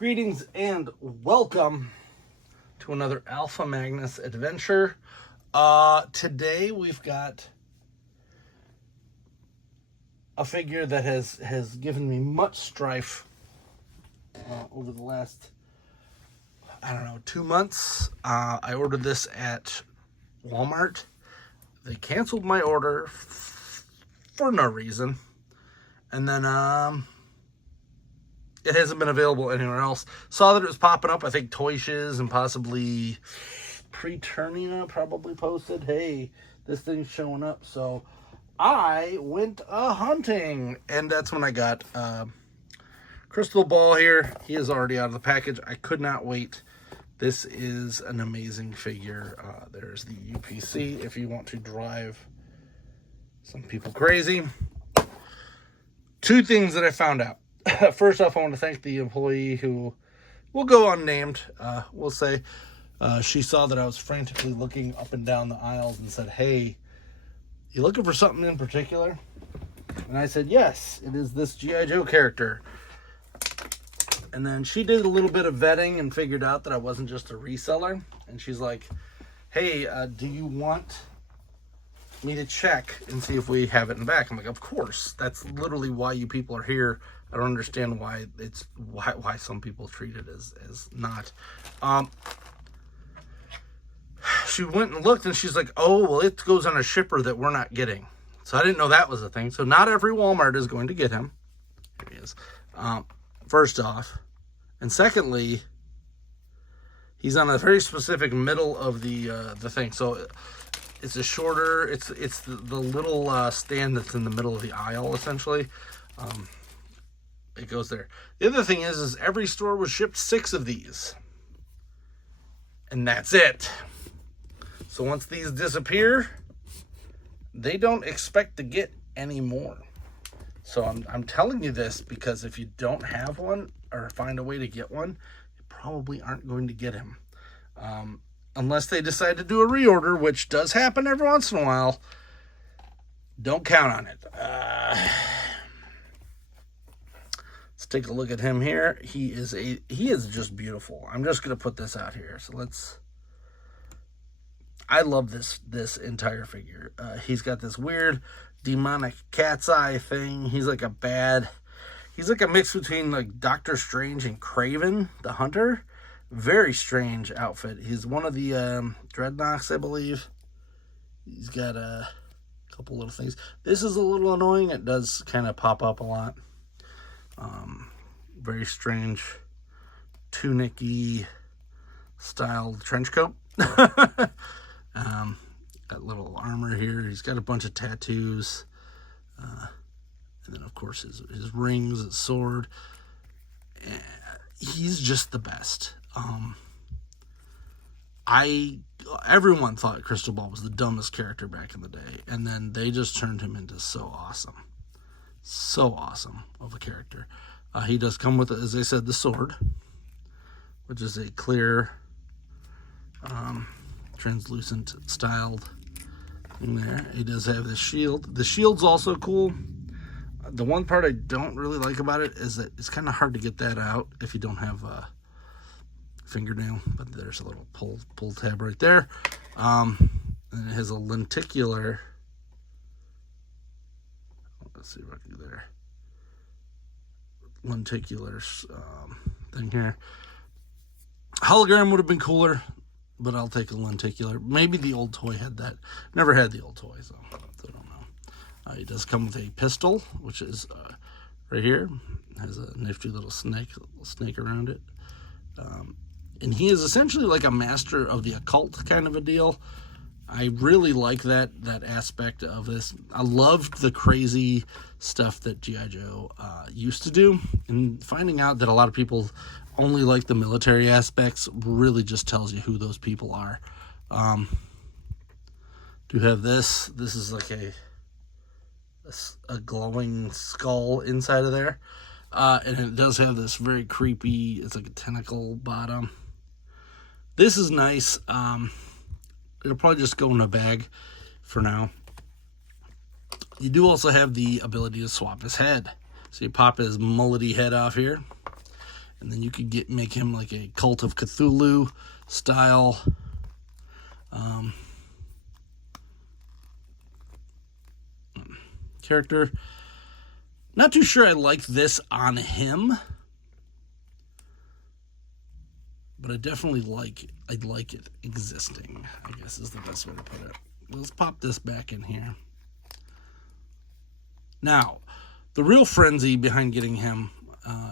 Greetings and welcome to another Alpha Magnus adventure. Today we've got a figure that has given me much strife over the last, 2 months. I ordered this at Walmart. They canceled my order for no reason. And then it hasn't been available anywhere else. Saw that it was popping up. I think Toy Shiz and possibly Preternia probably posted, hey, this thing's showing up. So I went hunting, and that's when I got Crystal Ball here. He is already out of the package. I could not wait. This is an amazing figure. There's the UPC if you want to drive some people crazy. Two things that I found out. First off, I want to thank the employee who will go unnamed. We'll say she saw that I was frantically looking up and down the aisles and said, hey, you looking for something in particular? And I said, yes, it is this G.I. Joe character. And then she did a little bit of vetting and figured out that I wasn't just a reseller. And she's like, hey, do you want me to check and see if we have it in the back? I'm like, of course. That's literally why you people are here. I don't understand why why some people treat it as not. She went and looked and she's like, oh, well, it goes on a shipper that we're not getting. So I didn't know that was a thing. So not every Walmart is going to get him. Here he is. First off. And secondly, he's on a very specific middle of the thing. So it's a shorter, it's the little stand that's in the middle of the aisle, essentially. It goes there. The other thing is every store was shipped 6 of these. And that's it. So once these disappear, they don't expect to get any more. So I'm telling you this because if you don't have one or find a way to get one, you probably aren't going to get him. Unless they decide to do a reorder, which does happen every once in a while. Don't count on it. Let's take a look at him here. He is just beautiful. I'm just going to put this out here. So I love this entire figure. He's got this weird demonic cat's eye thing. He's like a mix between like Doctor Strange and Kraven the Hunter. Very strange outfit. He's one of the Dreadnoks, I believe. He's got a couple little things. This is a little annoying. It does kind of pop up a lot. Very strange tunic-y styled trench coat. Got little armor here. He's got a bunch of tattoos. And then, of course, his rings, his sword. He's just the best. Everyone thought Crystal Ball was the dumbest character back in the day, and then they just turned him into so awesome of a character. He does come with, as I said, the sword, which is a clear, translucent styled thing there. He does have the shield. The shield's also cool. The one part I don't really like about it is that it's kind of hard to get that out if you don't have a fingernail, but there's a little pull tab right there. And it has a lenticular, let's see if I can do there, lenticular thing here. Hologram would have been cooler, but I'll take a lenticular. Maybe the old toy had that. Never had the old toy, so I don't know. It does come with a pistol, which is right here. It has a nifty little snake around it. And he is essentially like a master of the occult kind of a deal. I really like that aspect of this. I loved the crazy stuff that G.I. Joe used to do. And finding out that a lot of people only like the military aspects really just tells you who those people are. Do have this. This is like a glowing skull inside of there. And it does have this very creepy, it's like a tentacle bottom. This is nice. It'll probably just go in a bag for now. You do also have the ability to swap his head. So you pop his mullety head off here, And then you could make him like a Cult of Cthulhu style character. Not too sure I like this on him, but I definitely I'd like it existing, I guess is the best way to put it. Let's pop this back in here. Now, the real frenzy behind getting him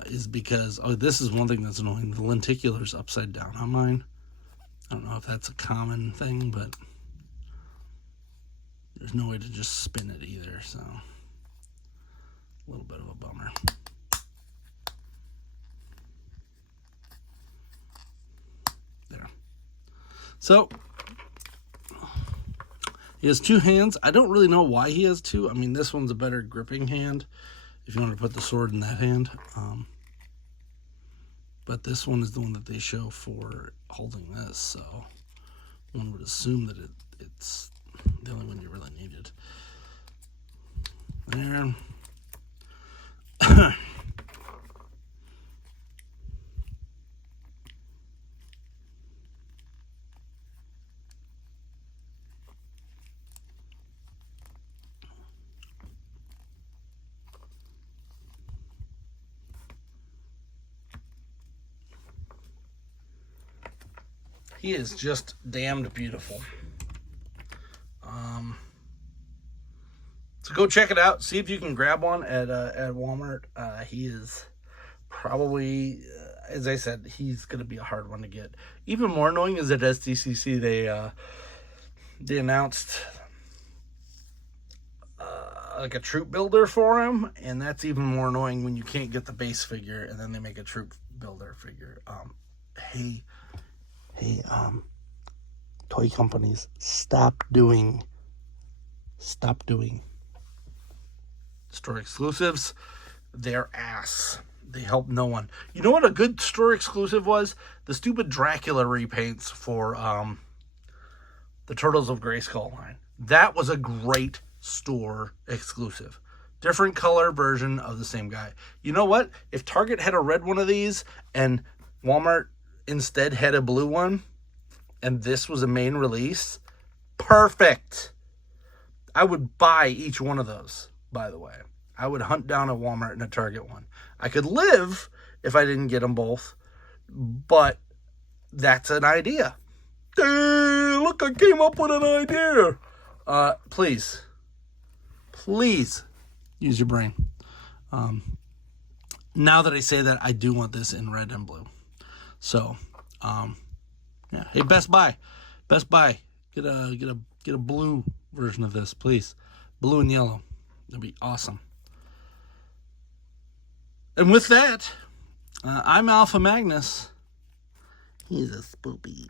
is because, this is one thing that's annoying. The lenticular's upside down on mine. I don't know if that's a common thing, but there's no way to just spin it either, so a little bit of a bummer. There. So, he has two hands. I don't really know why he has two. I mean, this one's a better gripping hand if you want to put the sword in that hand. But this one is the one that they show for holding this, so one would assume that it's the only one you really needed. There. He is just damned beautiful. So go check it out. See if you can grab one at Walmart. He is probably, as I said, he's going to be a hard one to get. Even more annoying is at SDCC they announced like a troop builder for him, and that's even more annoying when you can't get the base figure and then they make a troop builder figure. Hey, toy companies, stop doing store exclusives. They're ass. They help no one. You know what a good store exclusive was? The stupid Dracula repaints for the Turtles of Grayskull line. That was a great store exclusive. Different color version of the same guy. You know what? If Target had a red one of these and Walmart instead had a blue one, and this was a main release, perfect. I would buy each one of those, by the way. I would hunt down a Walmart and a Target one. I could live if I didn't get them both, but that's an idea. Hey, look, I came up with an idea. Please use your brain. Now that I say that, I do want this in red and blue. So, yeah. Hey, Best Buy, get a blue version of this, please. Blue and yellow. That'd be awesome. And with that, I'm Alpha Magnus. He's a spoopy.